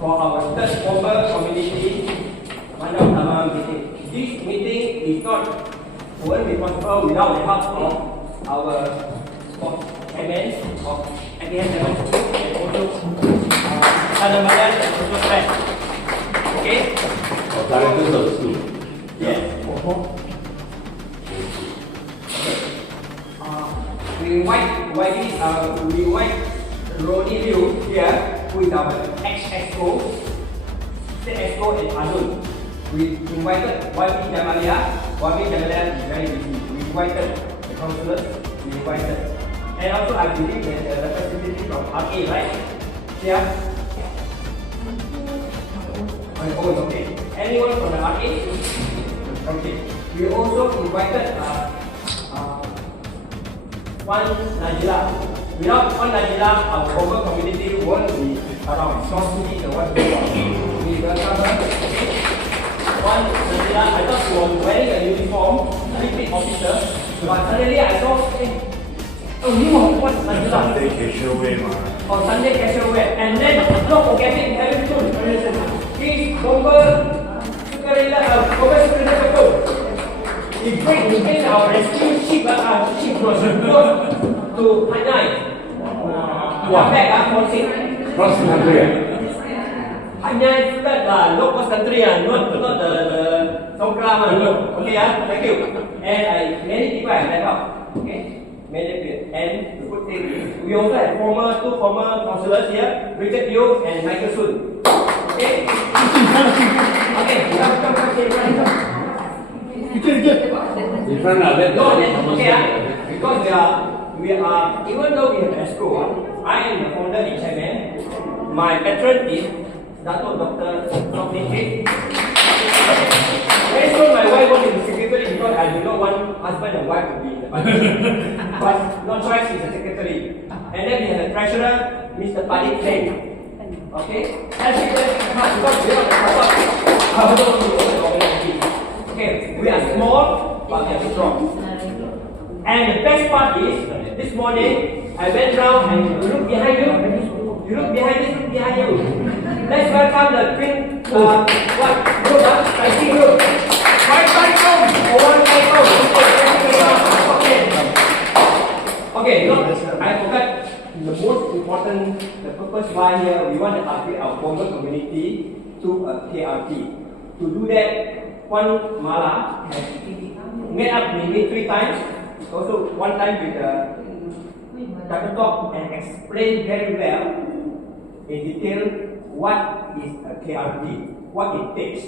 For our third Bomba community Bomba meeting. This meeting is not won't be possible without the help of our admins of APS 7 and also Tanamadan and also Fred. Okay? Directors of the school. Yes. We invite Roni Liu here, who is our ex-exco, state exco and Adun. We invited YB Jamalia. YB Jamalia is very busy. We invited the councillors. We invited, and also I believe that the representative from RA, right? Yeah. Oh, okay. Anyone from the RA? Okay. We also invited one Najila. Without one Najila, our Bomba community won't be around. It's not to be the one we welcome her. One Najila, I thought she was wearing a uniform, repeat officer, but suddenly I saw, oh, you know what Najila? Sunday casual wear, Oh, Sunday casual wear. And then, not forgetting, having soon, he's Bomba Sukarela. He brings our rescue ship, was to Hanai. Cross country. Hanai flood not cross country, not the Songkram. Okay, thank you. And many people have left out. Okay, many people. And the good thing is, we also have two former councillors here, Richard Yu and Michael Sun. Okay. Okay, come. In front of it. Okay, because we are, even though we have ESCO, I am the founder and chairman. My patron is Dr. Nick. Very soon my wife wants to be secretary because I do not want husband and wife to be in the party. But no choice, she's a secretary. And then we have the treasurer, Mr. Padit Singh. Okay? Because we are the organization. Okay, we are small, but we are strong. And the best part is, this morning, I went round and look behind you. You look behind this, look behind you. Let's welcome the twin, group, fighting group. Fight home! Okay, look, I forgot the most important, the purpose why here, we want to upgrade our Bomba community to a KRT. To do that, one Mala has made up maybe 3 times. Also, one time with Dr. Talk and explain very well in detail what is a KRT, what it takes.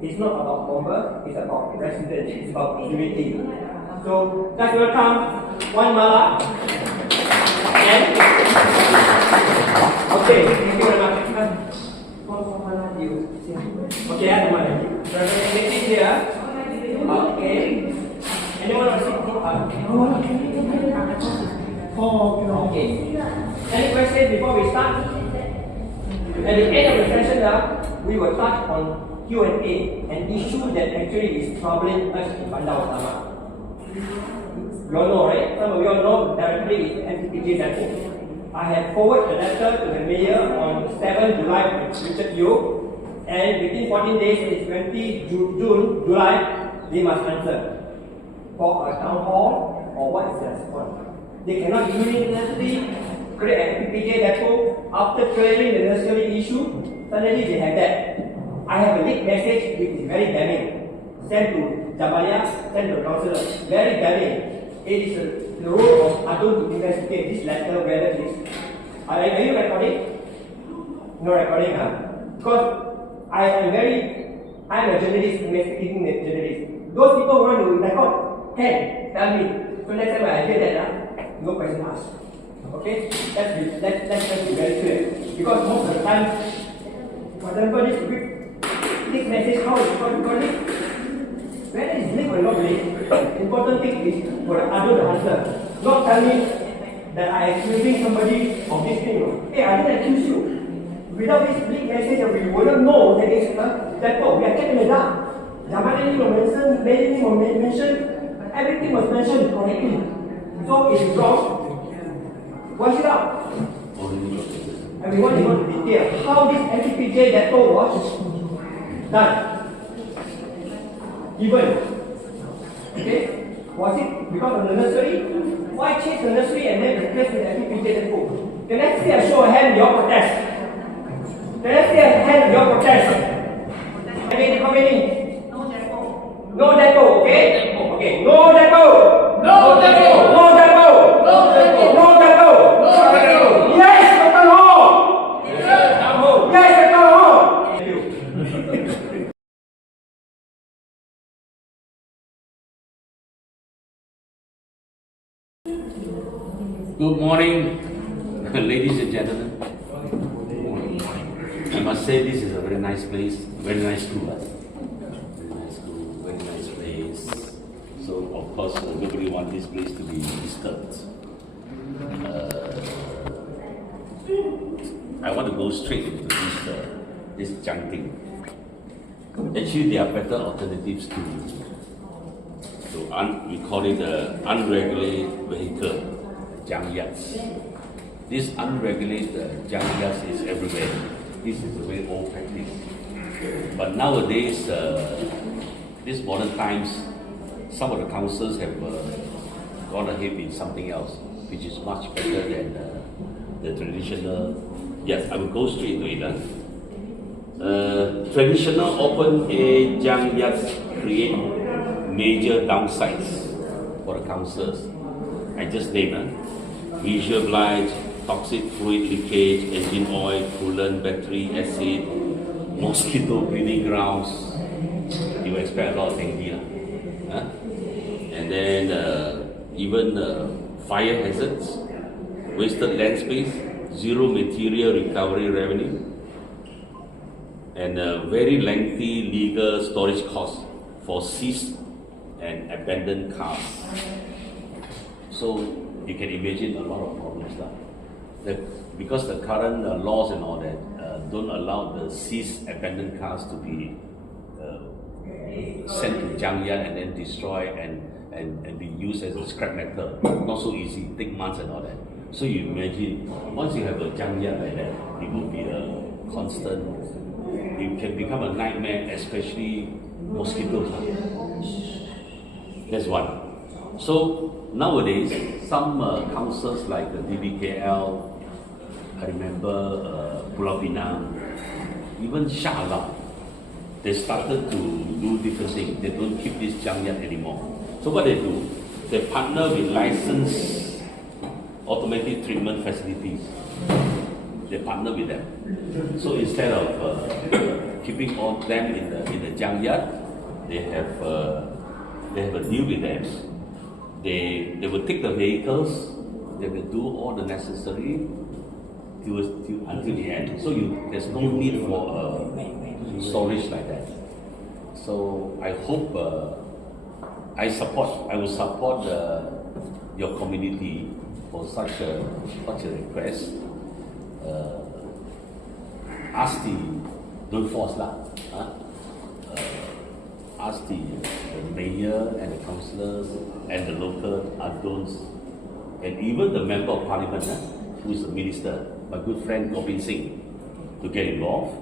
It's not about Bomba, it's about residents, it's about unity. So, let's welcome one Mala. And, okay, thank you very much. Okay, ada mana lagi? Representative here. Okay. Anyone want to speak? Okay. Any questions before we start? At the end of the session, we will touch on Q&A, an issue that actually is troubling us in Bandar Utama. You all know, right? Some of you all know directly is MPPJ Depot. I have forwarded a letter to the mayor on 7 July with Richard Yu, and within 14 days, it's 20 July, they must answer for a town hall or what is the response. They cannot unilaterally create a PPJ depot after clearing the necessary issue. Suddenly they have that. I have a leaked message which is very damning. Sent to Jabalia, sent to the councillor. Very damning. It is the role of Adun to investigate this letter whether it is. Are you recording? No recording, huh? Because I am a journalist, investigating the journalist. Those people who want to record, can tell me. So next time I hear that, no question asked. Okay? Let's be very clear. Because most of the time, for example, this message, how is it recorded? Whether it's leaked or not leaked, important thing is for the other to answer. Not tell me that I am accusing somebody of this thing. Hey, I didn't accuse you. Without this big message, we wouldn't know that it's depot. We are kept in the dark. Many names were mentioned. Everything was mentioned correctly. So it is wrong. Wash it out. And we want to go into detail how this NPPJ depot was done. Even. Okay? Was it because of the nursery? Why change the nursery and then replace with NPPJ depot? Can I see a show of hand in your protest? Can I see a hand in your protest? How many? No depot, okay? Okay, no depot! No depot! No depot! No depot! No depot! No depot! Yes, Dr. Ho! Yes, Dr. Ho! Yes, Dr. Ho! Thank you. Good morning, ladies and gentlemen. I must say this is a very nice place, very nice school. Very nice school, very nice place. So of course nobody wants this place to be disturbed. I want to go straight into this jumping. Actually, there are better alternatives to we call it unregulated vehicle, junkyards. This unregulated junkyards is everywhere. This is a very old practice. But nowadays, these modern times, some of the councils have gone ahead with something else, which is much better than the traditional. Yes, I will go straight to it. Traditional open-air junkyards create major downsides for the councils. I just named visual blight, toxic fluid leakage, engine oil, coolant, battery acid, mosquito breeding grounds. You expect a lot of dengue. And then even fire hazards, wasted land space, zero material recovery revenue, and very lengthy legal storage costs for seized and abandoned cars. So you can imagine a lot of problems because the current laws and all that don't allow the seized abandoned cars to be sent to junkyard and then destroyed and be used as a scrap metal. Not so easy, take months and all that. So you imagine, once you have a junkyard like that, it will be a constant, it can become a nightmare, especially mosquitoes. That's one. So nowadays, some councils like the DBKL, I remember Pulau Pinang, even Shah Alam, they started to do different things. They don't keep this junkyard anymore. So what they do, they partner with licensed automatic treatment facilities. They partner with them. So instead of keeping all them in the junkyard, they have a deal with them. They will take the vehicles, they will do all the necessary until the end. So there's no need for storage like that. So I hope I will support your community for such a request. Ask don't force lah. Ask the mayor and the councillors and the local adults and even the member of parliament who is the minister, my good friend Gobind Singh, to get involved.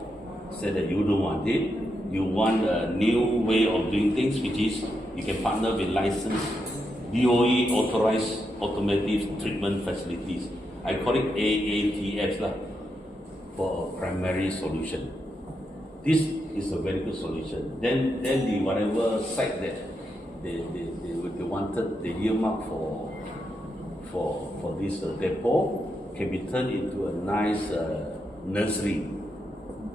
Said that you don't want it, you want a new way of doing things, which is you can partner with licensed DOE authorized automatic treatment facilities. I call it AATFs for a primary solution. This is a very good solution. Then the whatever site that they wanted, the earmark for this depot can be turned into a nice nursery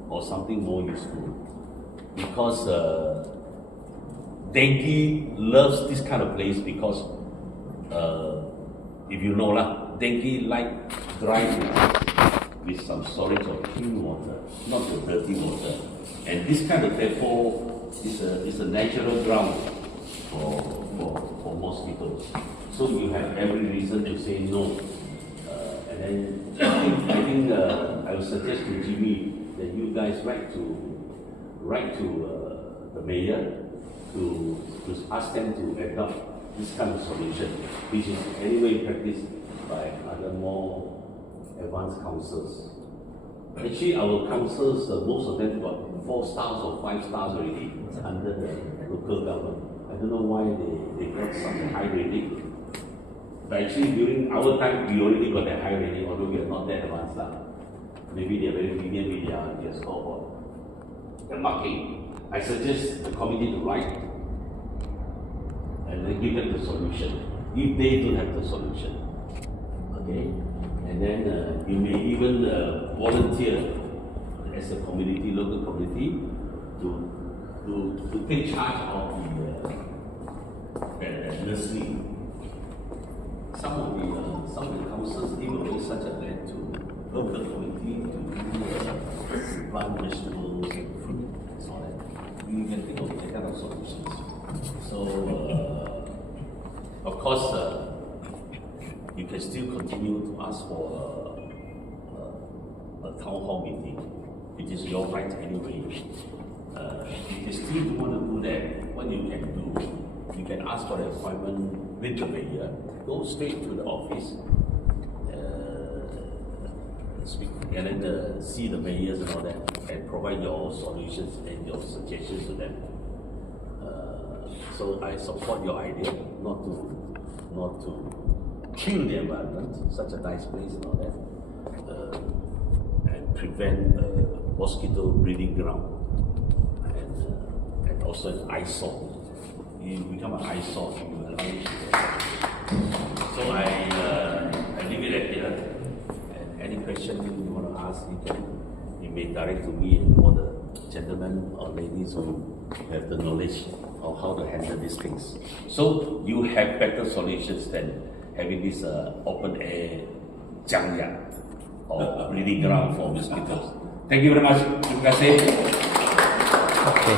or something more useful. Because dengue loves this kind of place because if you know dengue like dry with some storage of clean water, not the dirty water. And this kind of depot is a natural ground for mosquitoes. So you have every reason to say no and And then I will suggest to Jimmy that you guys write to the mayor to ask them to adopt this kind of solution, which is anyway practiced by other more advanced councils. Actually, our councils, most of them got 4 stars or 5 stars already under the local government. I don't know why they got such a high rating. But actually, during our time, we already got a high rating, although we are not that advanced. Maybe they are very lenient with their scoreboard. The marking. I suggest the committee to write and then give them the solution. If they don't have the solution, okay? And then you may even volunteer as a community, local community, to take charge of the nursery. Some of the councils even already such a plan to local community to plant vegetables and fruit and so on. You can think of that kind of solutions. So of course you can still continue to ask for a town hall meeting, which is your right anyway. If you still want to do that, what you can do, you can ask for an appointment with the mayor, go straight to the office, speak, and then see the mayors and all that, and provide your solutions and your suggestions to them. So I support your idea not to kill the environment, such a nice place and all that, and prevent mosquito breeding ground, and also an eyesore. You become an eyesore if you allow it. So I leave it at here. And any question you want to ask, you may direct to me and all the gentlemen or ladies who have the knowledge of how to handle these things. So you have better solutions than having this open air jangyat or breeding ground for mosquitoes. Thank you very much. Terima kasih. Okay.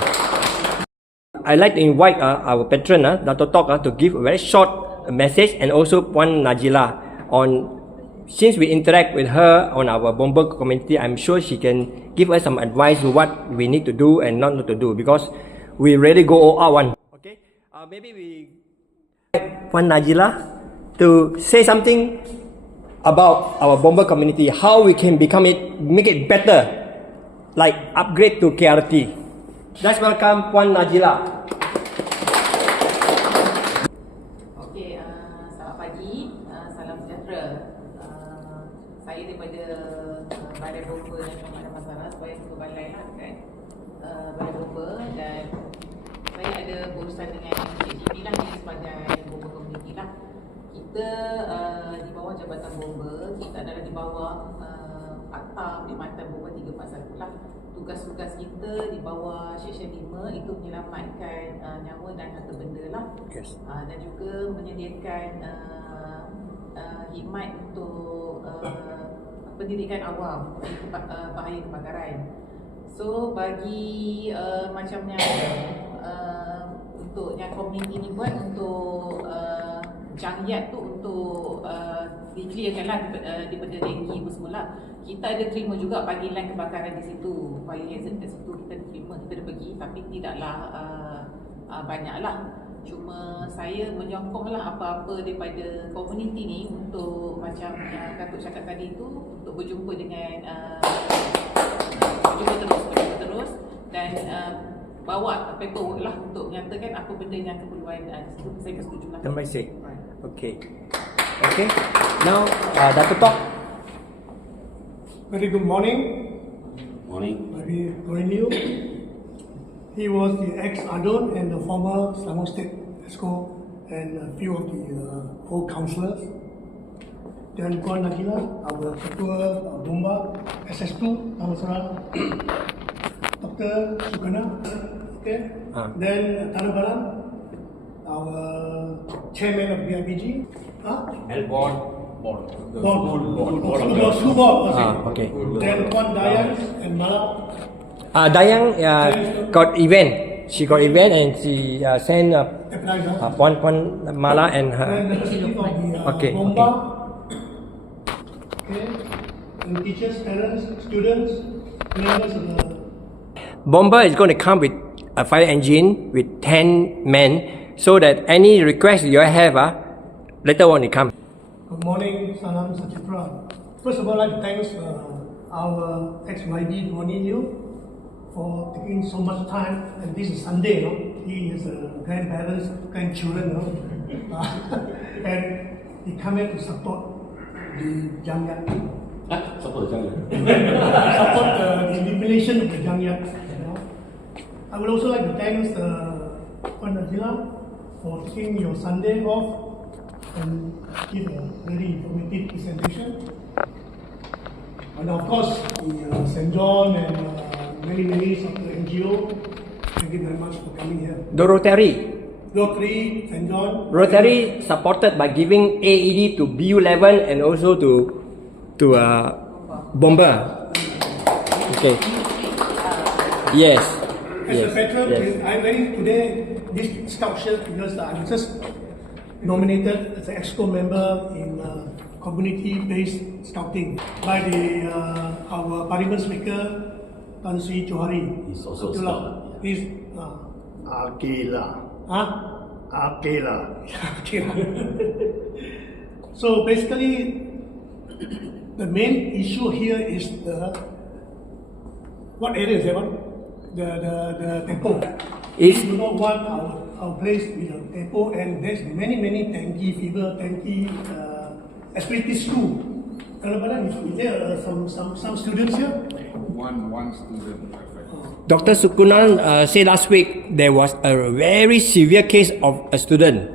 I'd like to invite our patron, Dato Tok, to give a very short message, and also Puan Najila on. Since we interact with her on our Bomba community, I'm sure she can give us some advice on what we need to do and not to do, because we really go all out one. Okay, maybe we Puan Najila to say something about our Bomba community, how we can make it better, like upgrade to KRT. Let's welcome Puan Najila. Okey, selamat pagi, salam sejahtera. Saya daripada Balai Bomba dan Perumahan Masyarakat, supaya satu balai lah kan, Balai Bomba, dan saya ada berurusan dengan Cik Jimmy lah ni sebagai Bomba Community lah. Kita di bawah Jabatan Bomba, kita adalah di bawah Akta Perkhidmatan Bomba 341 lah. Tugas-tugas kita di bawah Seksyen 5 itu menyelamatkan nyawa dan harta benda lah. Yes. Dan juga menyediakan khidmat untuk pendidikan awam bahaya kebakaran. So bagi macamnya untuk yang komuniti ni buat untuk jangyat tu untuk diclearkanlah daripada dengki apa semula. Kita ada terima juga panggilan kebakaran di situ, fire hazard kat situ kita terima, kita dah pergi, tapi tidaklah banyaklah. Cuma saya menyokonglah apa-apa daripada komuniti ni untuk macam yang Datuk cakap tadi tu, untuk berjumpa dengan berjumpa terus dan bawa paperwork lah untuk menyatakan apa benda yang keperluan di situ. Saya setuju lah. Terima kasih. Okay. Okay. Now, Dato Tok. Very good morning. Morning. Very new. He was the ex-ADON and the former Selangor State ESCO and a few of the old councillors. Then Puan Najila, our Ketua Bomba, SS2, Tamasaran, Dr. Sukana, okay. Then Tanah Baran, our chairman of BIPG. Board. Okay. Then Puan Dayang and Mala. Dayang got event. She got event and she sent Puan Mala and her. Then the chief of the Okay. Bomba. okay, and teachers, parents, students, members of the. Bomba is going to come with a fire engine with 10 men, so that any request you have, later on it comes. Good morning, Salam Sachitra. First of all, I'd like to thank our ex-YD, Ronnie Liu, for taking so much time. And this is Sunday, no? He is grandparents, grandchildren, no? And he come here to support the Jangyat. Support the Support the elimination of the Jangyat. You know? I would also like to thank Puan Najila for taking your Sunday off and give a very informative presentation. And of course, the St. John and many of the NGO, thank you very much for coming here. The Rotary. Rotary, St. John. Rotary supported by giving AED to BU level and also to Bomba. Okay. Yes. As Yes. a veteran, Yes. I'm wearing today this scout shirt because I'm just nominated as an EXCO member in community-based scouting by our Parliament Speaker, Tan Sri Johari. He's also a scout. He's Akela. huh? Akela. So basically, the main issue here is what area is that one? The depot. Is- We do not want our place with a depot, and there's many dengue fever, especially this school. Kadang-kadang is there some students here? One student. Dr. Sukunan said last week there was a very severe case of a student,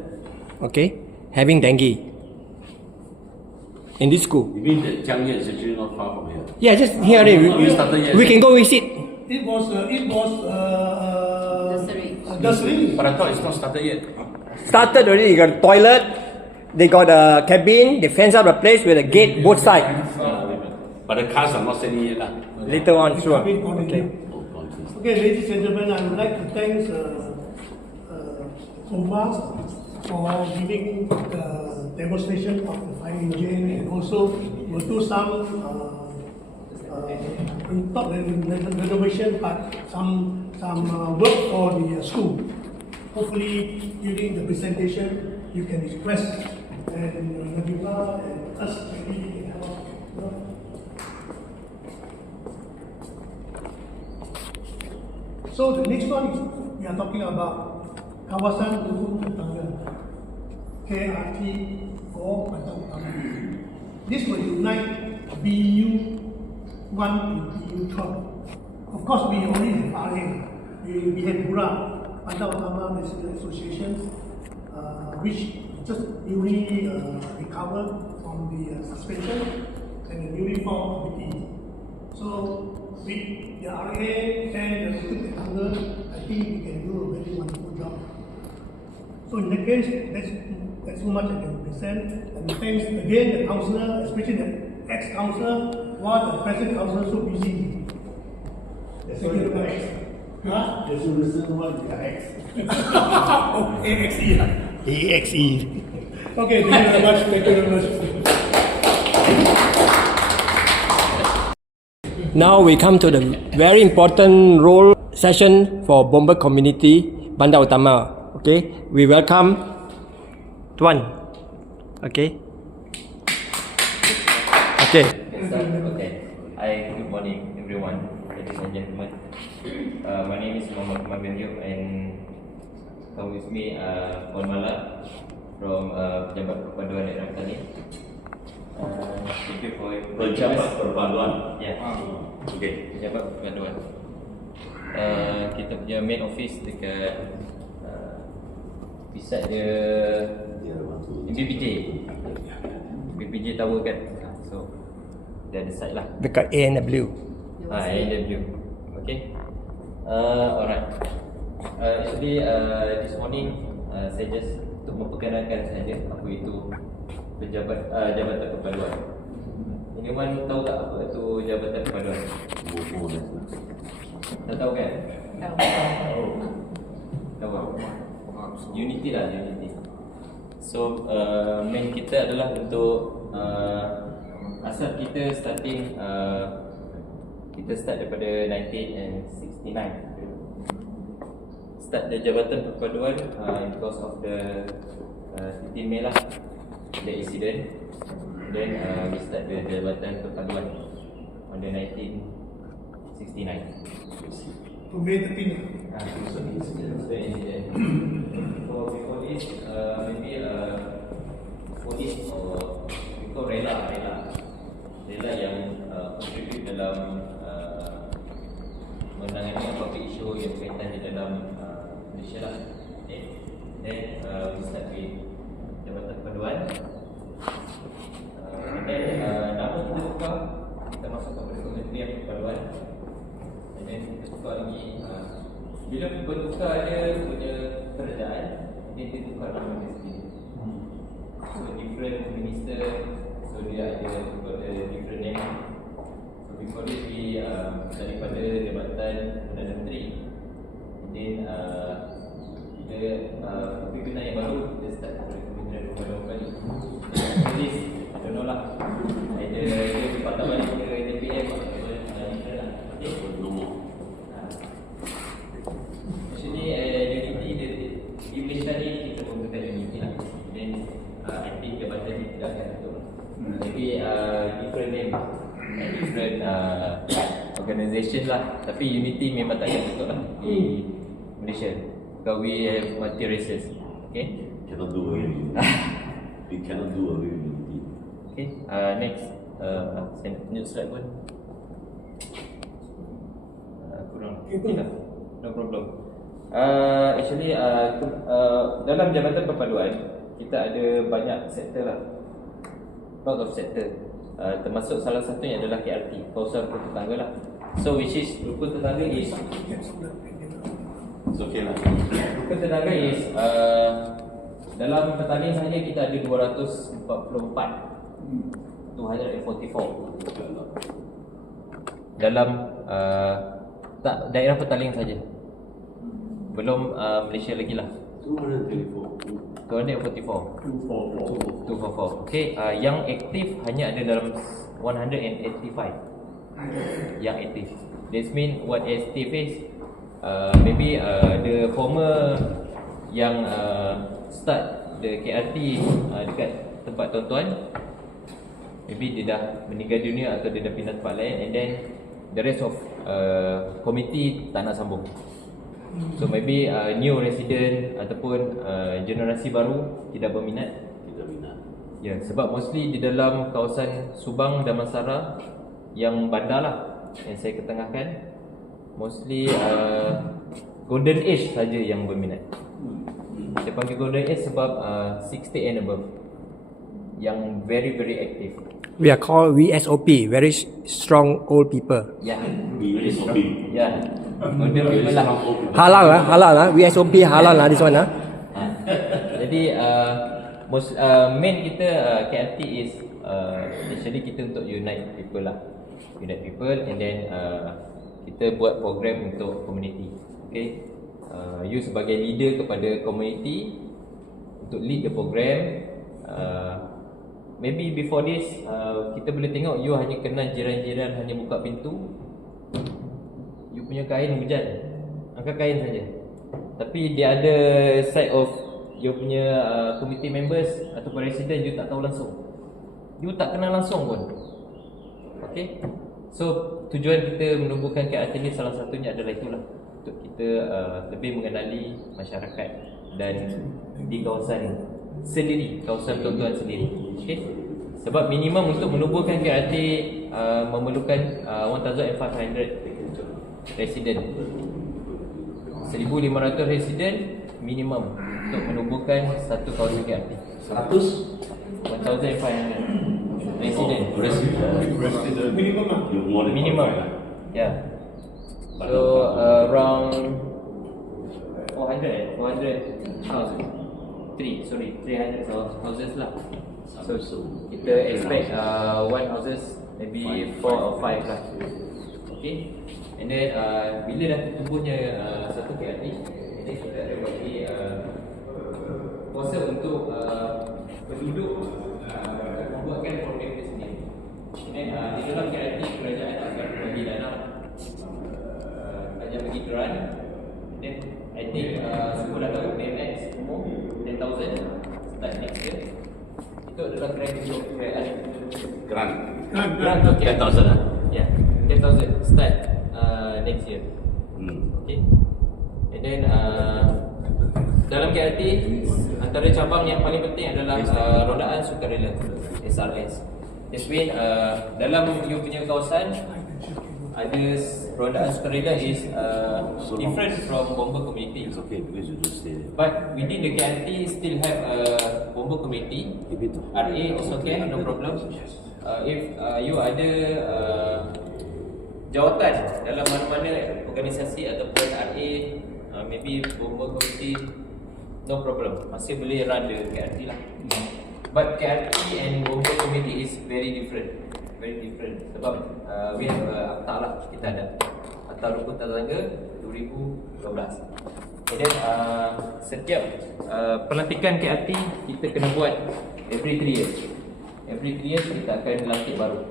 okay, having dengue in this school. You mean that Jiangye is actually not far from here? Yeah, just here We started yet. we can go visit. It was Nursery. nursery. But I thought it's not started yet. Started already. They got a toilet, they got a cabin, they fence up the place with a gate both sides. But the cars are not sending yet. Later on, sure. Okay. Okay, ladies and gentlemen, I would like to thank Bomba for giving the demonstration of the fire engine, and also will do some not renovation, but some work for the school. Hopefully, during the presentation, you can express and Nabila and us maybe we can help. You know. So the next one is we are talking about kawasan hubung tetangga, KRT for Bandar Utama. This will unite BU 1 and BU 12. Of course, we only have RA. We have BURA, Bandar Utama Resident Association, which just newly recovered from the suspension and the newly formed committee. So with the RA and the Student Tetangga, I think we can do a very wonderful job. So in that case, that's so much I can present. And thanks again the councillor, especially the ex-councillor, while the present councillor so busy. Thank you very much. Huh? There's a reason why they are ex. Oh, AXE. AXE. Okay, thank you very much. Thank you very much. Now we come to the very important role session for Bomba community, Bandar Utama. Okay, we welcome Tuan. Okay. Okay. Okay. Hi, good morning everyone, ladies and gentlemen. My name is Muhammad Mabiryu, and come with me Puan Mala from Pejabat Perpaduan Daerah Tani. Thank you for Pejabat Perpaduan. Ya, Okay. Pejabat Perpaduan. Kita punya main office dekat beside dia BPJ. BPJ Tower kan. So dia ada side lah. Dekat ANW. ANW. Okay. Alright. Actually, this morning saya just untuk memperkenalkan saja apa itu Jabatan Perpaduan. Anyone tahu tak apa itu Jabatan Perpaduan? Tak tahu kan? Tahu. Unity lah, Unity. So main kita adalah untuk asal kita start daripada 1969. Start the Jabatan Perpaduan because of the 15 Mei lah, the incident. Then we start the Jabatan Perpaduan on the 1969. May 13. So the incident. So before this, maybe police or people rela yang contribute dalam menangani apa-apa isu yang berkaitan di dalam Malaysia lah. Okay. Then we start with Jabatan Perpaduan. Then nama kita tukar, kita masuk kepada Kementerian Perpaduan. And then kita tukar lagi. Bila bertukar dia punya kerajaan, dia tukar nama dia sendiri. So different minister, so dia ada different name. So before this we daripada Jabatan Perdana Menteri. Then bila pimpinan yang baru kita start dari Kementerian Perpaduan kembali. This I don't know lah. Ada dia patah balik ke DPM atau different lah. Okay. Actually unity di Malaysia ni kita menggunakan unity lah. Then I think jabatan ni tidak akan betul. Maybe different name and different organisation lah. Tapi unity memang tak akan betul lah di Malaysia. Because we have multi races. Okay. Cannot do away with it. We cannot do away with unity. Okay. Next. Saya tunjuk slide pun. Kurang. Okay lah. No problem. Actually dalam Jabatan Perpaduan kita ada banyak sektor lah, lot of sektor. Termasuk salah satunya adalah KRT, kawasan rukun tetangga lah. So which is rukun tetangga is It's okay lah. rukun tetangga is dalam petaling sahaja kita ada 244 dalam daerah petaling saja. Belum Malaysia lagi lah. 244. Okay, yang aktif hanya ada dalam 185. Yang aktif. That means what active is maybe the former yang start the KRT dekat tempat tuan-tuan, maybe dia dah meninggal dunia atau dia dah pindah tempat lain, and then the rest of committee tak nak sambung. So maybe new resident ataupun generasi baru tidak berminat. Ya, sebab mostly di dalam kawasan Subang, Damansara yang bandar lah yang saya ketengahkan, mostly golden age saja yang berminat. Saya panggil golden age sebab 60 and above yang very active. We are called VSOP, very strong old people. Ya, VSOP. ya, golden people lah. Halal lah. VSOP halal lah this one lah. Jadi main kita KRT is actually kita untuk unite people lah, unite people, and then kita buat program untuk community. Okay, you sebagai leader kepada community untuk lead the program. Maybe before this kita boleh tengok you hanya kenal jiran-jiran, hanya buka pintu, you punya kain hujan, angkat kain saja. Tapi dia ada side of you punya committee members ataupun resident, you tak tahu langsung, you tak kenal langsung pun. Okay, so tujuan kita menumbuhkan KRT ni salah satunya adalah itulah, untuk kita lebih mengenali masyarakat dan di kawasan sendiri, kawasan tuan-tuan sendiri. Okay, sebab minimum untuk menubuhkan KRT memerlukan 1,500 resident, 1,500 resident minimum untuk menubuhkan satu kawasan KRT. 1,500 resident. Minimum. Yeah. So around 400 houses. 300 houses lah. So kita expect one houses maybe 4 or 5 lah. Okay. And then bila dah tumbuhnya satu KRT, jadi kita ada bagi kuasa untuk penduduk membuatkan program dia sendiri. Dan di dalam KRT kerajaan akan bagi dana, akan bagi grant. Then I think semua dah tahu BMX umum 10,000 start next year. Itu adalah grant untuk kerajaan. Grant untuk 10,000 lah. Ya, 10,000 start next year. Okay. And then dalam KRT antara cabang yang paling penting adalah rodaan sukarela, SRS. This mean dalam you punya kawasan ada rodaan sukarela is different from bomba community. It's okay because you just stay there. But within the KRT still have a bomba community. RA is okay, no problem. If you ada jawatan dalam mana-mana organisasi ataupun RA, maybe bomba community, no problem, masih boleh run the KRT lah. But KRT and bomba community is very different. Sebab we have akta lah, kita ada akta rukun tetangga 2012. And then setiap pelantikan KRT kita kena buat every 3 years. Every 3 years kita akan lantik baru.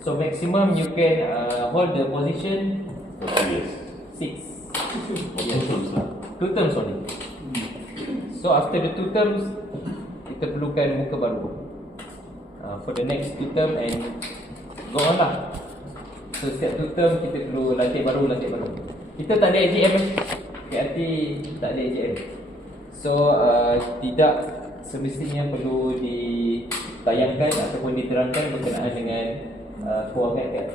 So maximum you can hold the position 2 years. 6. Yes. 2 terms only. So after the 2 terms kita perlukan muka baru for the next 2 term and go on lah. So setiap 2 term kita perlu lantik baru. Kita tak ada AGM, KRT tak ada AGM. So tidak semestinya perlu ditayangkan ataupun diterangkan berkenaan dengan kewangan KRT.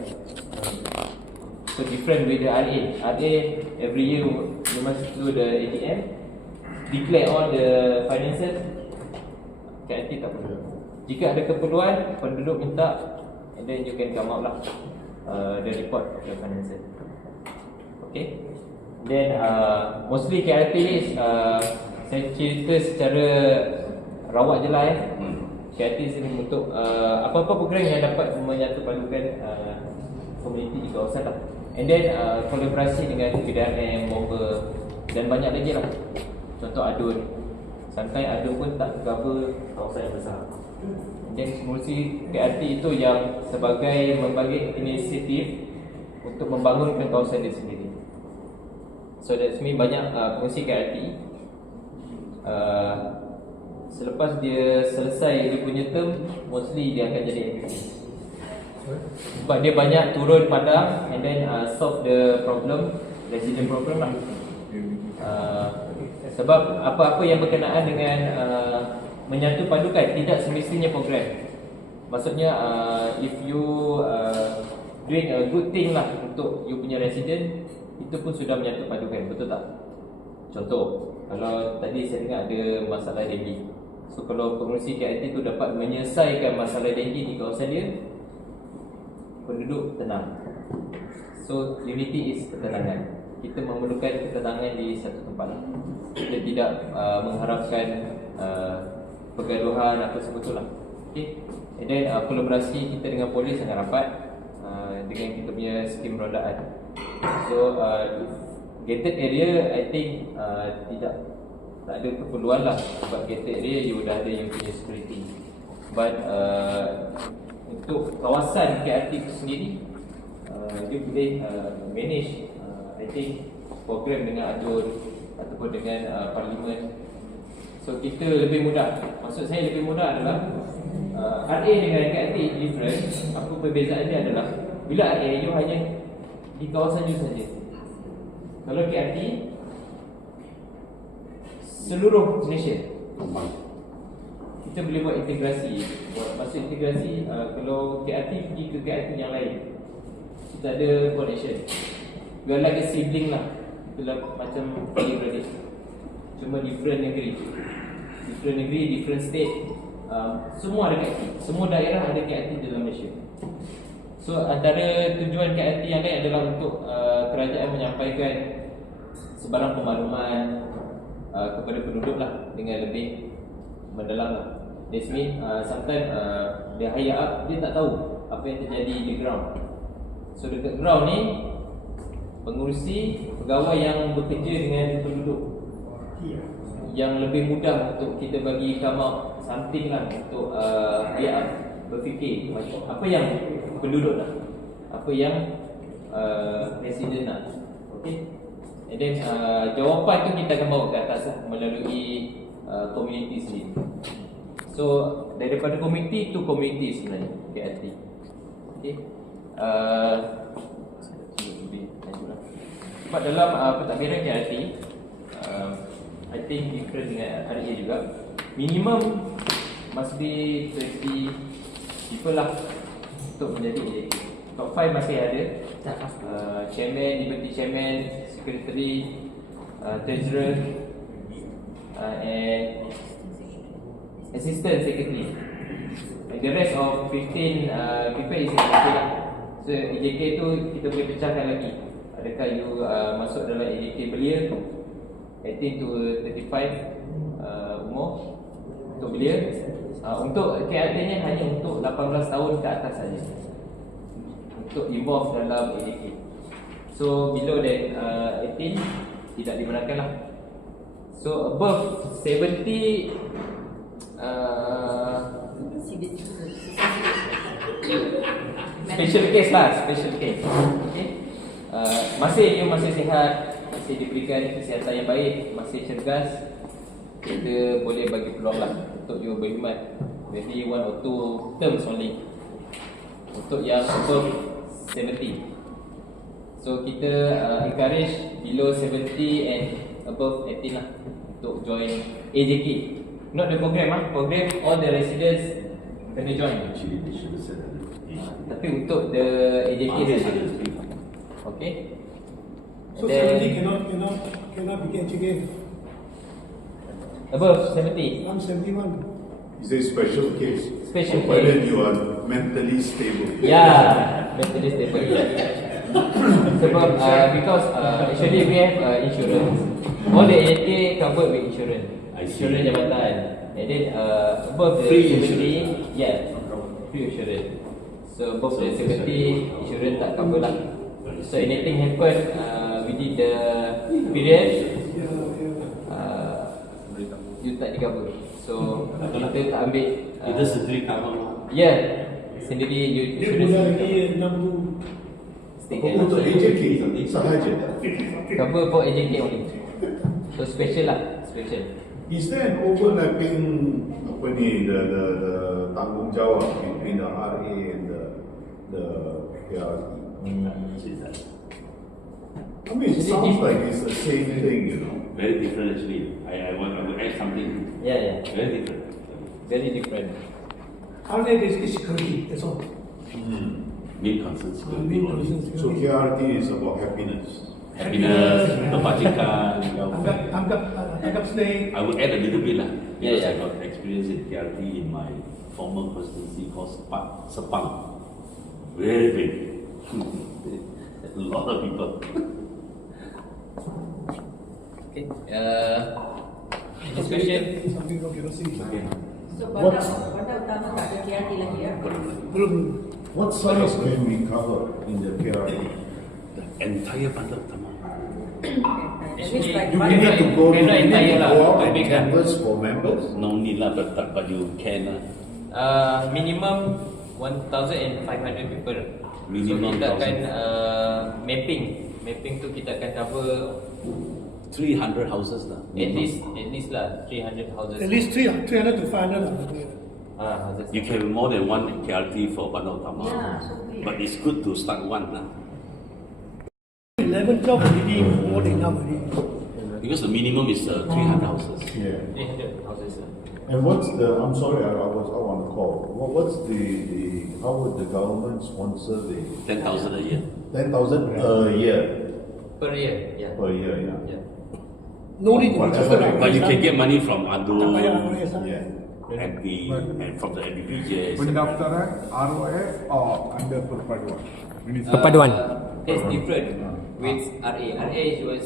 So different with the RA. RA every year you must do the AGM, declare all the finances. KRT tak perlu. Jika ada keperluan, penduduk minta, and then you can come out lah the report of the finances. Okay. Then mostly KRT is saya cerita secara rawat je lah ya. KRT sini untuk apa-apa program yang dapat menyatu padukan komuniti di kawasan lah. And then kolaborasi dengan PDRM, bomba dan banyak lagi lah. Contoh adun. Sampai adun pun tak cover kawasan yang besar. And then fungsi KRT itu yang sebagai membagi inisiatif untuk membangunkan kawasan dia sendiri. So that's mean banyak fungsi KRT. Selepas dia selesai dia punya term, mostly dia akan jadi activist. Sebab dia banyak turun padang and then solve the problem, resident problem lah. Sebab apa-apa yang berkenaan dengan menyatu padukan tidak semestinya program. Maksudnya if you doing a good thing lah untuk you punya resident, itu pun sudah menyatu padukan, betul tak? Contoh, kalau tadi saya dengar ada masalah denggi. So kalau pengurusi KRT itu dapat menyelesaikan masalah denggi di kawasan dia, penduduk tenang. So unity is ketenangan. Kita memerlukan ketenangan di satu tempat. Kita tidak mengharapkan pergaduhan atau sebetulnya. Okay. And then kolaborasi kita dengan polis sangat rapat dengan kita punya skim rodaan. So gated area I think tak ada keperluan lah. Sebab gated area you dah ada yang punya security. But untuk kawasan KRT itu sendiri dia boleh manage I think program dengan adun ataupun dengan parlimen. So kita lebih mudah. Maksud saya lebih mudah adalah RA dengan KRT different. Apa perbezaan dia adalah bila RA you hanya di kawasan you saja. Kalau KRT seluruh Malaysia. Kita boleh buat integrasi. Maksud integrasi kalau KRT pergi ke KRT yang lain, kita ada connection. We are like a sibling lah. Itulah macam adik-beradik. Cuma different negeri, different state. Semua ada KRT. Semua daerah ada KRT dalam Malaysia. So antara tujuan KRT yang lain adalah untuk kerajaan menyampaikan sebarang pemaluman kepada penduduk lah dengan lebih mendalam lah. This mean sometimes dia higher up, dia tak tahu apa yang terjadi di ground. So dekat ground ni pengurusi, pegawai yang bekerja dengan penduduk yang lebih mudah untuk kita bagi come out something lah untuk berfikir macam apa yang penduduk nak, apa yang resident nak. Okay. And then jawapan tu kita akan bawa ke atas lah, melalui community sendiri. So daripada community to community sebenarnya KRT. Okay. Sebab dalam pentadbiran KRT, I think different dengan RA juga. Minimum must be 20 people lah untuk menjadi AJK. Top 5 masih ada. Chairman, Deputy Chairman, Secretary, Treasurer, and Assistant Secretary. And the rest of 15 people is AJK lah. So AJK tu kita boleh pecahkan lagi. Adakah you masuk dalam AJK belia 18 to 35 umur untuk belia. Untuk KRT ni hanya untuk 18 tahun ke atas saja untuk involve dalam AJK. So below that 18 tidak dibenarkan lah. So above 70 special case lah, special case. Okay. Masih sihat, masih diberikan kesihatan yang baik, masih cergas, kita boleh bagi peluang lah untuk you berkhidmat. Maybe 1 or 2 terms only untuk yang above 70. So kita encourage below 70 and above 18 lah untuk join AJK. Not the program lah, program all the residents kena join. Actually, they should have said that. Tapi untuk the AJK saja. Okay. So then 70 cannot be AJK. above 70. I'm 71. It's a special case. Special Whether case. you are mentally stable. Yeah, mentally stable. Sebab because actually we have insurance. All the AJK covered with insurance. I see. Insurance jabatan. And then above the Free 70, yeah, free insurance. So above the 70, insurance tak cover lah. So anything happen within the period, you tak di-cover. So kita tak ambil Itu sendiri cover lah. yeah, sendiri you Dia insurance bulan cover. ni 60 Untuk AJK sahaja. Cover for AJK only. So special lah, special. Is there an overlapping the tanggungjawab between the RA and the KRT? I mean, it sounds like it's the same thing, you know. Very different actually. I want to add something. Yeah. Very different. Very different. RA is security, that's all. Main concerns. Main concern So security. KRT is about happiness. Happiness, kebajikan, Tangkap snake. I would add a little bit lah. Because Yeah. I got experience in KRT in my former constituency called Sepang. Very big. A lot of people. Okay. Next question. Something from kerosene. Okay. So bandar utama tak ada KRT lagi ya? Belum. What size can we cover in the KRT? Entire Bandar Utama. Actually, Do we need to go out and big lah. canvas for members? No need lah, but you can lah. Minimum 1,500 people. Minimum So kita akan 1,000. mapping tu kita akan cover 300 houses lah. at least lah 300 houses. At least 300 to 500. Houses. You can have more than one KRT for Bandar Utama. Yeah, so big. But it's good to start one lah. 11, 12 already more than enough already. Because the minimum is 300 houses. Yeah. 300 houses. And what's the? I'm sorry, I was out on the call. What's the? How would the government sponsor the 10,000 a year. 10,000 a year? Per year. Yeah. Per year, yeah. Yeah. No need to Whatever register. it But you can get money from Tak payah ADO, RS lah. Yeah. MP, and from the MPPJ. Pendaftaran ROF or under perpaduan? Perpaduan. It's different with RA. RA was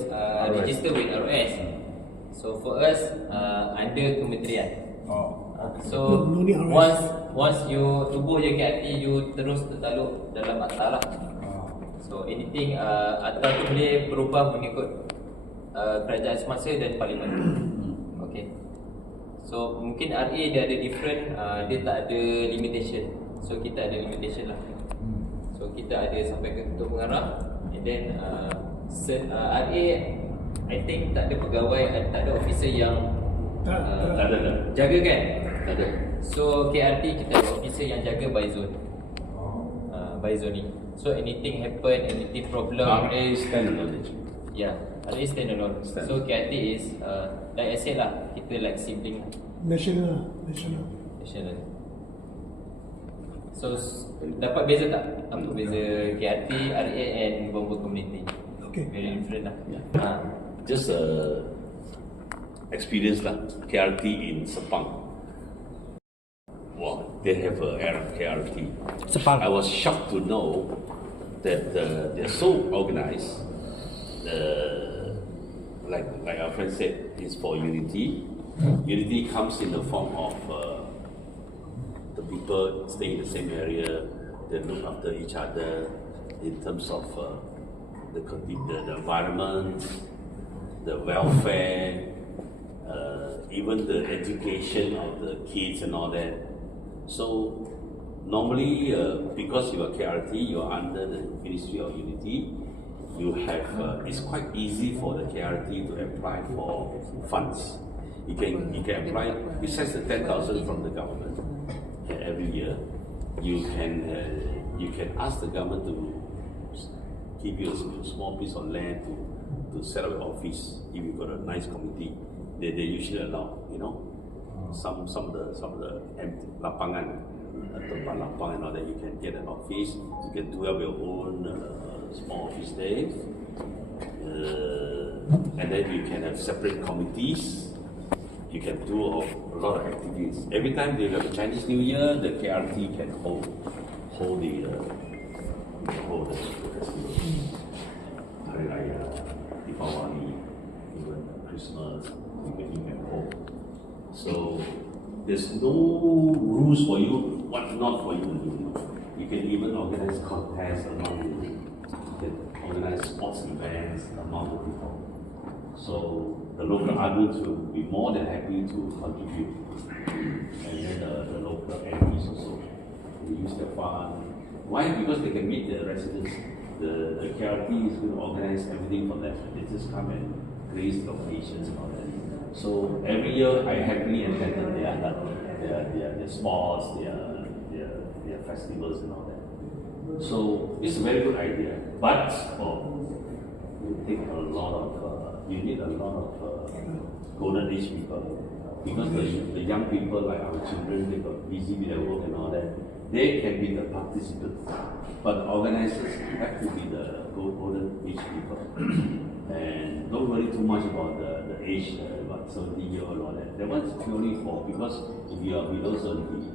registered with ROS. So for us, under kementerian. Oh. So No need ROS. once you tubuh je KRT, you terus tertaluk dalam akta lah. So anything akta tu boleh berubah mengikut kerajaan semasa dan parlimen. Okay. So mungkin RA dia ada different, dia tak ada limitation. So kita ada limitation lah. So kita ada sampai ke ketua pengarah, and then RA I think tak ada pegawai, tak ada officer yang Tak ada. jaga kan. Tak ada. So KRT kita ada officer yang jaga by zone, by zoning. So anything happen, anything problem, RA standalone. yeah, RA standalone. So KRT is like I said lah, kita like sibling National. national. So dapat beza tak? Apa beza KRT, RA and Bomba Community? Okay. Very different lah. Just experience lah. KRT in Sepang. Wow, they have a KRT. Sepang. I was shocked to know that they're so organized. Like our friend said, it's for unity. Unity comes in the form of the people staying in the same area. They look after each other in terms of the environment, the welfare, even the education of the kids and all that. So normally, because you are KRT, you are under the Ministry of Unity. You have it's quite easy for the KRT to apply for funds. You can apply besides the 10,000 from the government every year. You can ask the government to give you a small piece of land to set up an office. If you got a nice committee, they usually allow, some of the empty lapangan, tempat lapang and all that. You can get an office. You can do up your own small office there, and then you can have separate committees. You can do a lot of activities. Every time they have a Chinese New Year, the KRT can hold the festival. Hari Raya, Deepawali, even Christmas, you can hold. So there's no rules for you, what not for you to do. You can even organize contests among you. You can organize sports events among the people. So the local adults will be more than happy to contribute. And then the local MPs also, they use their fund. Why? Because they can meet the residents. The KRT is going to organize everything for them. They just come and raise donations and all that. So every year I happily attended their sports, their festivals and all that. So it's a very good idea. But you need a lot of golden age people, because the young people like our children, they got busy with their work and all that. They can be the participants, but the organizers have to be the golden age people. And don't worry too much about the age, about 70 years old or that. That one's purely for, because if you are below 70,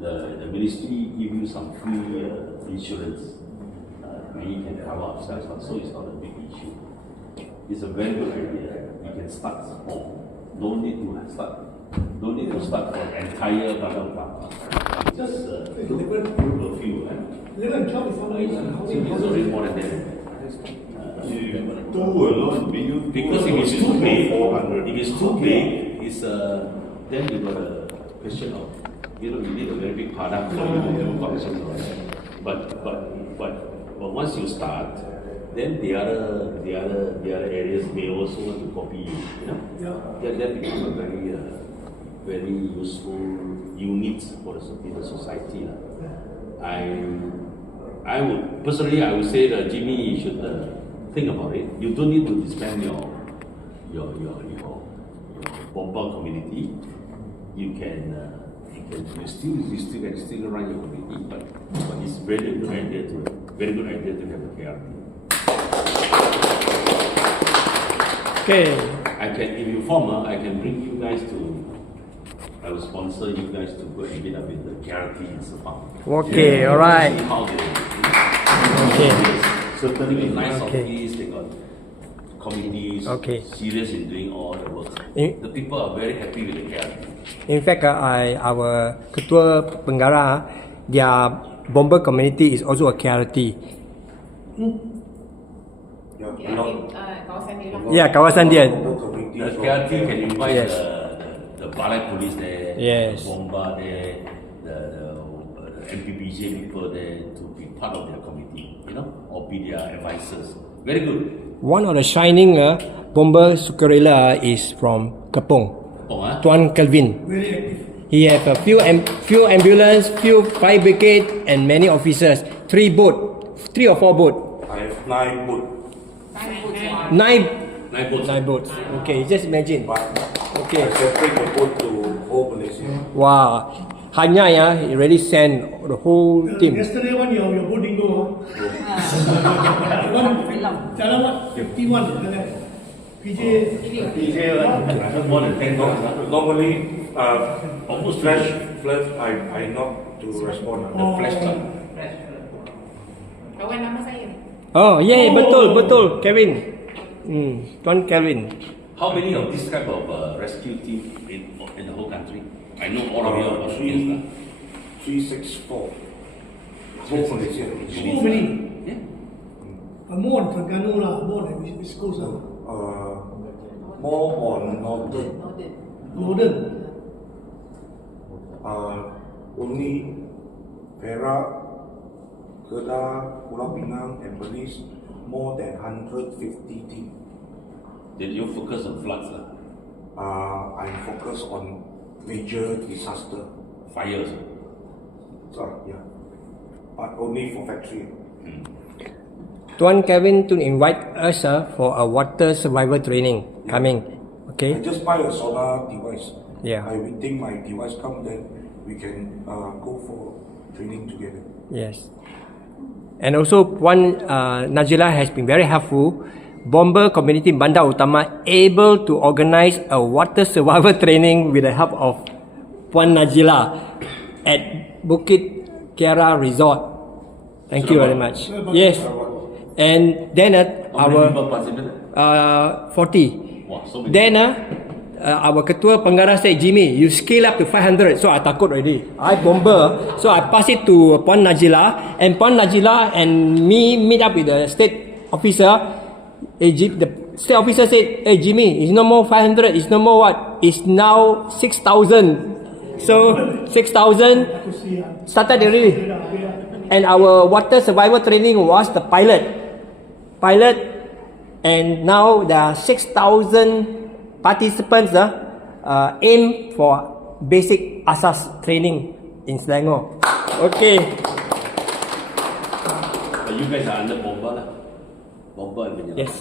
the ministry give you some free insurance, and you can cover ourselves, so it's not a big issue. It's a very good idea. You can start small. Don't need to start for the entire Bandung. Just group a few. 11, 12 is how many? It's already more than that. Two alone, Because if it's too big, it's then you got a question of, you need a very big product for you to do functions. But once you start, then the other areas may also want to copy you. That becomes a very useful unit for the society. I would say that Jimmy, you should think about it. You don't need to disband your Bomba community. You still run your community, but it's very good idea to have a KRT. Okay. If you form, I can bring you guys I will sponsor you guys to go and meet up with the KRT in Sepang. Okay, alright. See how they Okay. certainly nice Okay. office, they got committees, Okay. serious in doing all the work. In- The people are very happy with the KRT. In fact, our ketua pengarah, their Bomba community is also a KRT. Kawasan dia lah. Yeah, kawasan dia. The KRT can invite Yes. the balai police there, Yes. the Bomba there, the MPBJ people there to be part of their committee, you know, or be their advisors. Very good. One of the shining bomber sukarela is from Kepong, Oh, huh? Tuan Kelvin. Very active. He have a few ambulance, few fire brigade, and many officers. 3 or 4 boat. I have 9 boat. 9 9 boats. boats. Okay, just imagine. Okay. I separate the boat to whole Malaysia. Wow. Hanya he already sent the whole team. Yesterday one, your boat didn't go. Jalan what? 51. PJ. More than 10 boats. Normally, almost flash, I not to respond. The flash club. Kawan nama saya. Oh, yeah, betul, Kevin. Tuan Kevin. How many of this type of rescue team in the whole country? I know all of you are Australians. 364. Whole Malaysia. So many. Yeah. More on Terengganu lah, more than East Coast lah. More on northern. Northern. Only Perak, Kedah, Pulau Pinang, and Belize, more than 150 teams. Did you focus on floods? I focus on major disaster. Fires? Yeah. But only for factory. Tuan Kevin to invite us for a water survival training coming. Okay. I just buy a solar device. Yeah. I waiting my device come, then we can go for training together. Yes. And also, Puan Najila has been very helpful. Bomber Community Bandar Utama able to organize a water survival training with the help of Puan Najila at Bukit Kiara Resort. Thank you very much. Yes. And then How many people participated? 40. Wow, so many. Then our ketua pengarah said, Jimmy, you scale up to 500. So I takut already. I bomber. So I pass it to Puan Najila. And Puan Najila and me meet up with the state officer. The state officer said, hey Jimmy, it's no more 500. It's no more what? It's now 6,000. So 6,000 started already. And our water survival training was the pilot. And now there are 6,000 participants aim for basic asas training in Selangor. Okay. You guys are under Bomba lah. Bomba and Benjamin. Yes.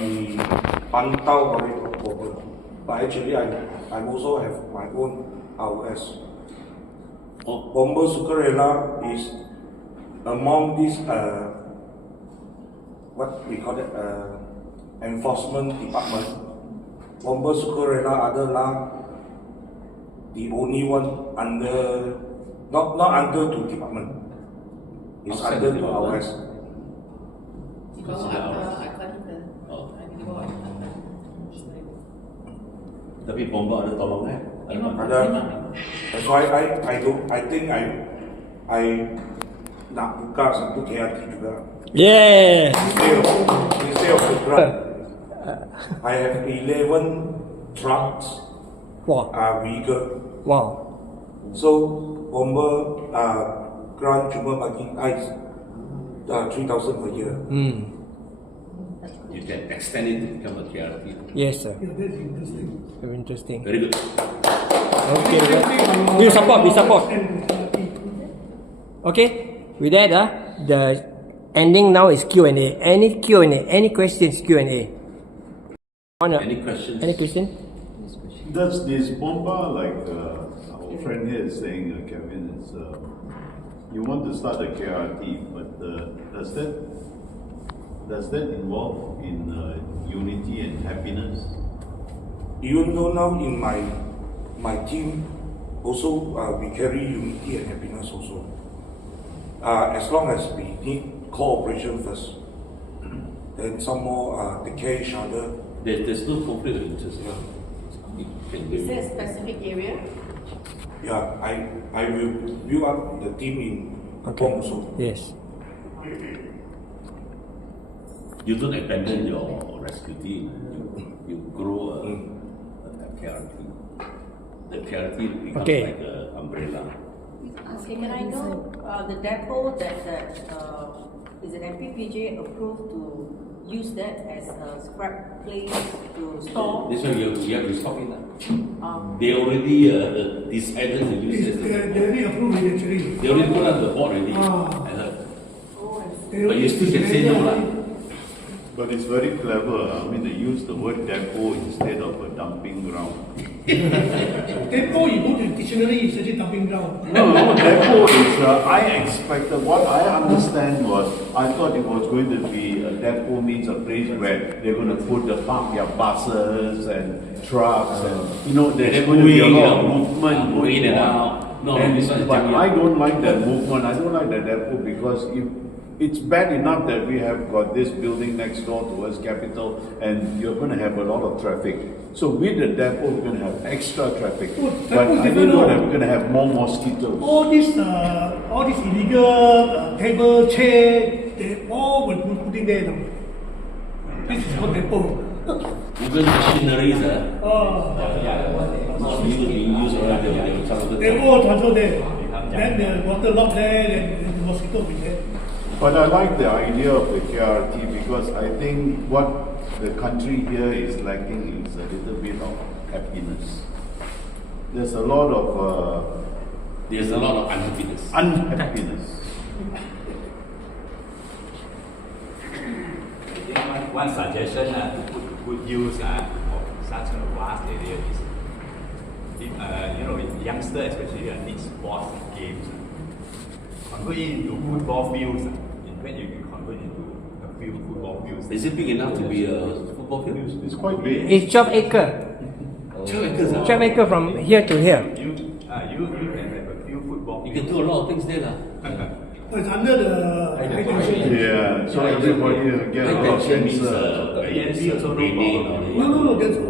We pantau already problem. But actually, I also have my own ROS. Bomba Sukarela is among these what we call it enforcement department. Bomba Sukarela adalah the only one under not under two department. It's Outside under the the department. ROS. Di bawah akta kita. Oh. Di bawah akta. Tapi Bomba ada tolong Ada. That's why I think I nak buka satu KRT juga. Yeah. Instead of the grant, I have 11 trucks Wow. vehicle. Wow. So Bomba grant cuma bagi I 3,000 per year. You can extend it to become a KRT. Yes, sir. Yeah, that's interesting. Very interesting. Very good. Okay. We support. Okay. With that, the ending now is Q&A. Any Q&A? Any questions? Q&A. Any questions? Any question? Does this Bomba, like our friend here is saying, Kevin, is you want to start a KRT, but does that involve in unity and happiness? Even though now in my team also we carry unity and happiness also. As long as we need cooperation first, then some more take care each other. There's no conflict of interest. Is there a specific area? Yeah, I will build up the team in Kepong also. Yes. You don't abandon your rescue team. You grow a KRT. The KRT becomes Okay. like an umbrella. Okay, can I know the depot that is an MPPJ approved to use that as a scrap place to store? This one you have to stop it. They already decided to use it. They already approved it actually. They already put up the board already. Ah. I heard. They But you still can say no lah. But it's very clever. I mean, they use the word depot instead of a dumping ground. Depot, you go to the dictionary, it's actually dumping ground. No, depot is, I expected, what I understand was, I thought it was going to be, a depot means a place where they're going to put the park their buses and trucks and, you know, there's going to be a lot of movement moving in and on. out. No, And, this one is but different. I don't like that movement, I don't like that depot because if, it's bad enough that we have got this building next door towards Capital and you're going to have a lot of traffic. So with the depot, we're going to have extra traffic. Oh, But depot is I didn't different, know no? that we're going to have more mosquitoes. All this illegal table, chair, they all were putting there now. This is called depot. Even machineries, Oh, not legal being used already. They will transfer they them. all transfer there. Then the water lock there, then the mosquito will be there. But I like the idea of the KRT because I think what the country here is lacking is a little bit of happiness. There's a lot of There's a lot of unhappiness. unhappiness. One suggestion to put good use of such a vast area is, if, youngsters especially need sports games. Convert it into football fields. In fact, you can convert into a few football fields. Is it big enough to be a football field? It's quite big. It's 12 acre. 12 acres. 12 acre from here to here. You can have a few football You fields. can do a lot of things there. It's under the high tension. Yeah, so everybody will get a lot of cancer. PNP also no problem. No, that's the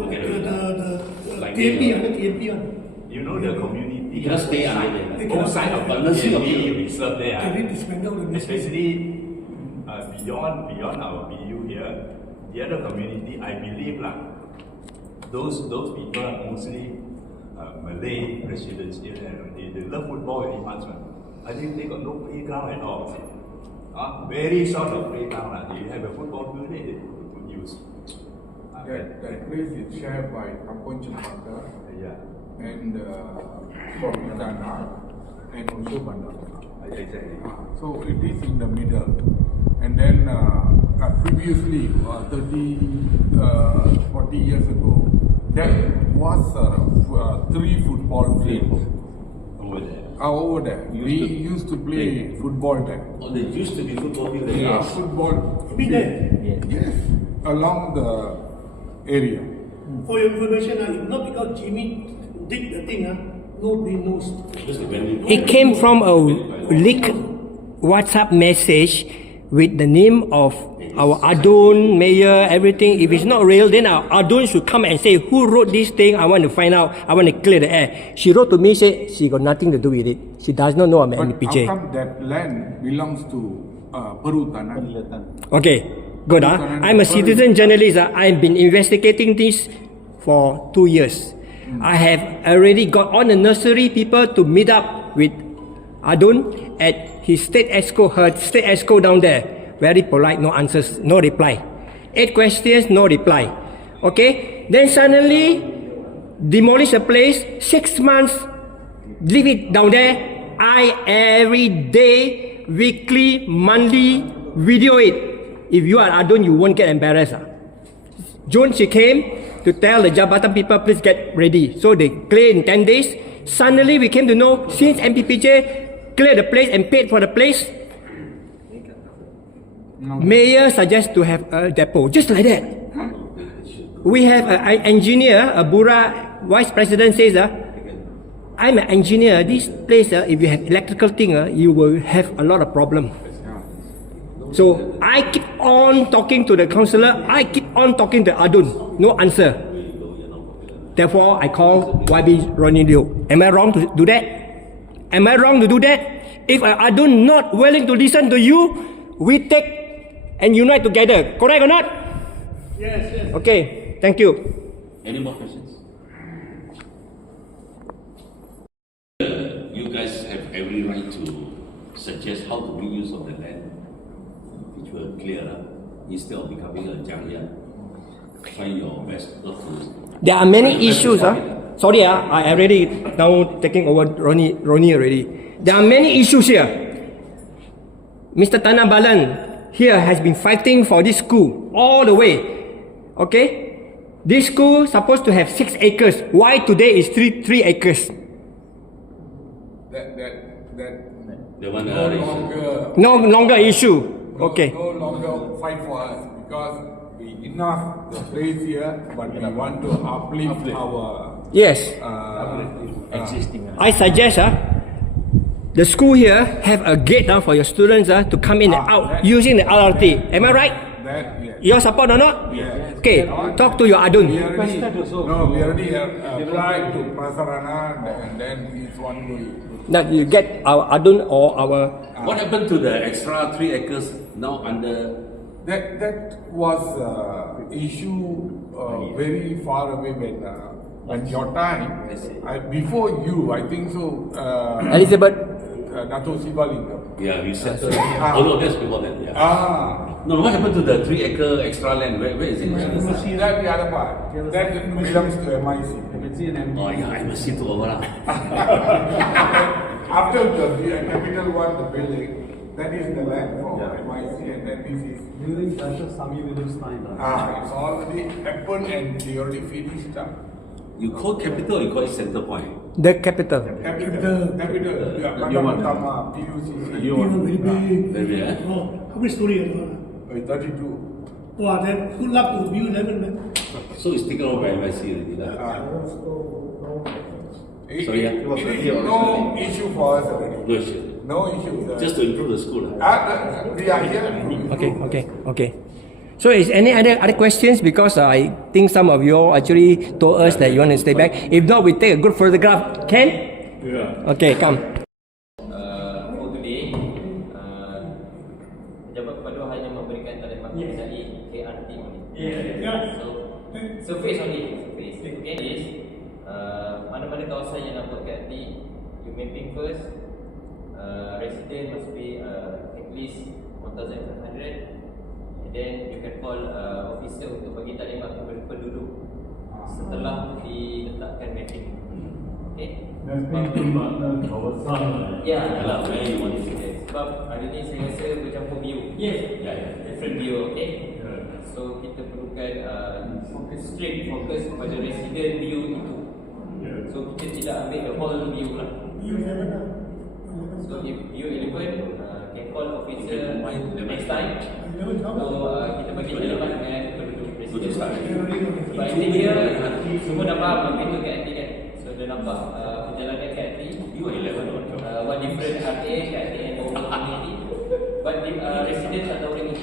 TNP, under TNP one. You know the community. You cannot stay under there. They Both sides of the nursing PNP reserve there. They need to dismantle the nursing. Especially beyond our BU here, the other community, I believe those people are mostly Malay residents here. They love football very much. I think they got no playground at all. Very short of playground. They have a football field they could use. That place is shared by Kampung Cempaka Yeah. and Tropicana and also Bandar. Exactly. So it is in the middle. And then previously, 40 years ago, there was 3 football fields Over there. over there. We used to play football there. Oh, there used to be football field there. Yeah, football. Been there. Yes, along the area. For your information, if not because Jimmy dig the thing, nobody knows. Just the venue. It came from a leaked WhatsApp message with the name of our Adun, mayor, everything. If it's not real, then our Adun should come and say, who wrote this thing? I want to find out. I want to clear the air. She wrote to me, said she got nothing to do with it. She does not know I'm an But MPJ. how come that land belongs to Perhutanan? Okay, good. I'm a citizen journalist. I've been investigating this for 2 years. I have already got all the nursery people to meet up with Adun at his state exco, her state exco down there. Very polite, no answers, no reply. 8 questions, no reply. Okay, then suddenly demolish the place. 6 months, leave it down there. I every day, weekly, monthly, video it. If you are Adun, you won't get embarrassed. June she came to tell the Jabatan people, please get ready. So they clear in 10 days. Suddenly we came to know, since MPPJ cleared the place and paid for the place, mayor suggests to have a depot, just like that. We have an engineer, a Bura vice president says, I'm an engineer, this place, if you have electrical thing, you will have a lot of problem. So I keep on talking to the councillor, I keep on talking to Adun, no answer. Therefore, I call YB Ronnie Liu. Am I wrong to do that? Am I wrong to do that? If Adun not willing to listen to you, we take and unite together. Correct or not? Yes. Okay, thank you. Any more questions? You guys have every every right to suggest how to make use of the land, which were clear, instead of becoming a junkyard. Try your best not to. There are many issues. Sorry, I already now taking over Ronnie already. There are many issues here. Mr. Tanah Balan here has been fighting for this school all the way. Okay? This school supposed to have 6 acres. Why today is 3 acres? The one No longer issue. Okay. No longer fight for us because we enough the place here, but we want to uplift our Yes. Existing. I suggest the school here have a gate for your students to come in and out using the LRT. Am I right? that. Yes. You support or not? Yes. Okay. Talk to your Adun. We already applied to Prasarana and then this one will. Now you get our Adun or our. What happened to the extra 3 acres now under? That was issue very far away when your time. Before you, I think so. Elizabeth. Dato Sivalingam. Yeah, we settled. Although that's before that. Yeah. No, what happened to the 3 acre extra land? Where is it? That the other part. That belongs to MIC. Oh yeah, MSC took over. After the capital one, the building, that is the land for MIC, and then this is. During Dr. Sami Williams' time. It's already happened and they already finished up. You call capital, you call it center point. The capital. Capital. Yeah, Bandar Utama, PUCC. Very big. Very, eh? How many story is it? 32. Wow, then good luck to view 11, man. So it's taken over by MSC already. It So, yeah. is no issue for us already. No issue. No issue. Just to improve the school. We are here. Okay. So is any other questions? Because I think some of you all actually told us that you want to stay back. If not, we take a good photograph. Ken? Yeah. Okay, come. For today, Pejabat Padu hanya memberikan talimat mengenai KRT only. So surface only. Surface. Again is mana-mana kawasan yang nak buat KRT, you mapping first. Resident must be at least 1,500. Then you can call officer untuk bagi talimat kepada penduduk setelah diletakkan mapping. Okay? Ya, Yalah, where you want to see that? sebab hari ni saya rasa bercampur view. Different view, okay? So kita perlukan strict fokus kepada resident view itu. So kita tidak ambil the whole view lah. So if view 11, can call officer next time. So kita bagi talimat dengan penduduk resident. Sebab ini dia semua dah faham apa itu KRT kan. So dia nampak perjalanan KRT. You are 11 or What different RTA, KRT and Bomba Meeting. But the resident tak tahu lagi.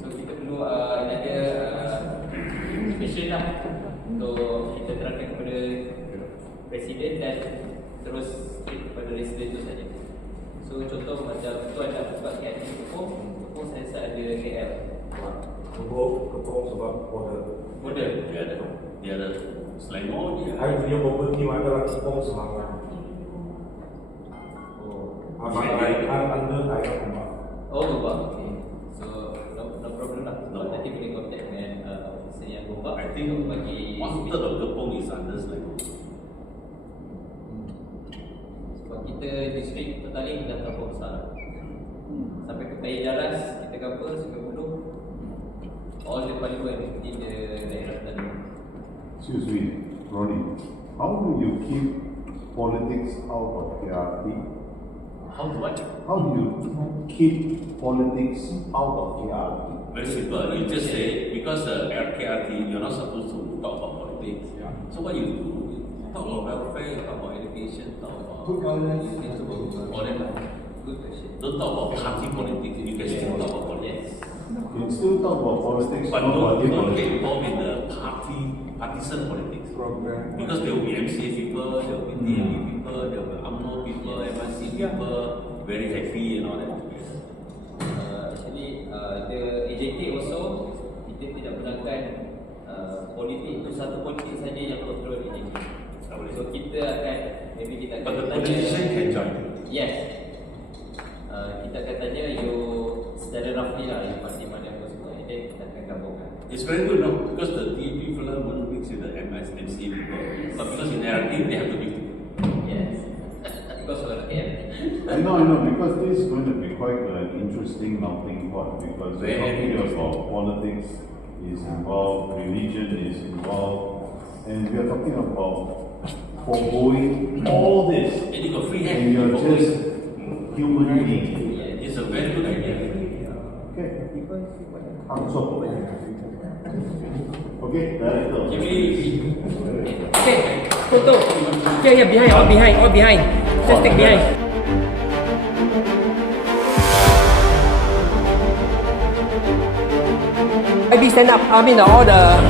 So kita perlu ada mission lah untuk kita terangkan kepada resident dan terus straight kepada resident tu saja. So contoh macam tuan nak buat KRT Kepong saya rasa ada KL. Kepong sebab Model. Dia ada Selangor dia. I punya property adalah Kepong Semangat. Under saya Kepong. Oh, Bomba. Okay. So no problem lah. Nanti boleh contact dengan officer yang Bomba. I think bagi 1/3 of Kepong is under Selangor. sebab kita distrik Petaling dah terlalu besar. Sampai ke Kaya Jaras, kita cover Sungai Buloh, all the parliament in the daerah Petaling. Excuse me, Ronnie. How do you keep politics out of KRT? How to what? How do you keep politics out of KRT? Very simple. You just say because the KRT you're not supposed to talk about politics. So what you do? You talk about welfare, talk about education, talk about all that. Good question. Don't talk about party politics. You can still talk about politics. You still talk about politics, But not party don't get politics. involved in the partisan politics. Because there will be MCA people, there will be DMP people, there will be UMNO people, MRC people, very happy and all that. Actually, the AJK also kita tidak benarkan politik itu satu politik saja yang kontrol AJK. So kita akan maybe kita But the akan politician can join. Yes. Kita akan tanya you secara roughly lah, you pasti mana apa semua, and then kita akan gabungkan. It's very good, no? Because the TV fella won't mix with the MSMC people. But because in narrative, they have to mix. Yes. Because of that. I know, because this is going to be quite an interesting melting pot because we're talking about politics is involved, religion is involved, and we are talking about foregoing all this. And you got free hand. And you're just human being. Yeah, it's a very good idea. Okay. Okay, director. Okay, photo. Here, behind, all behind. Just take behind. IB stand up. I mean, all the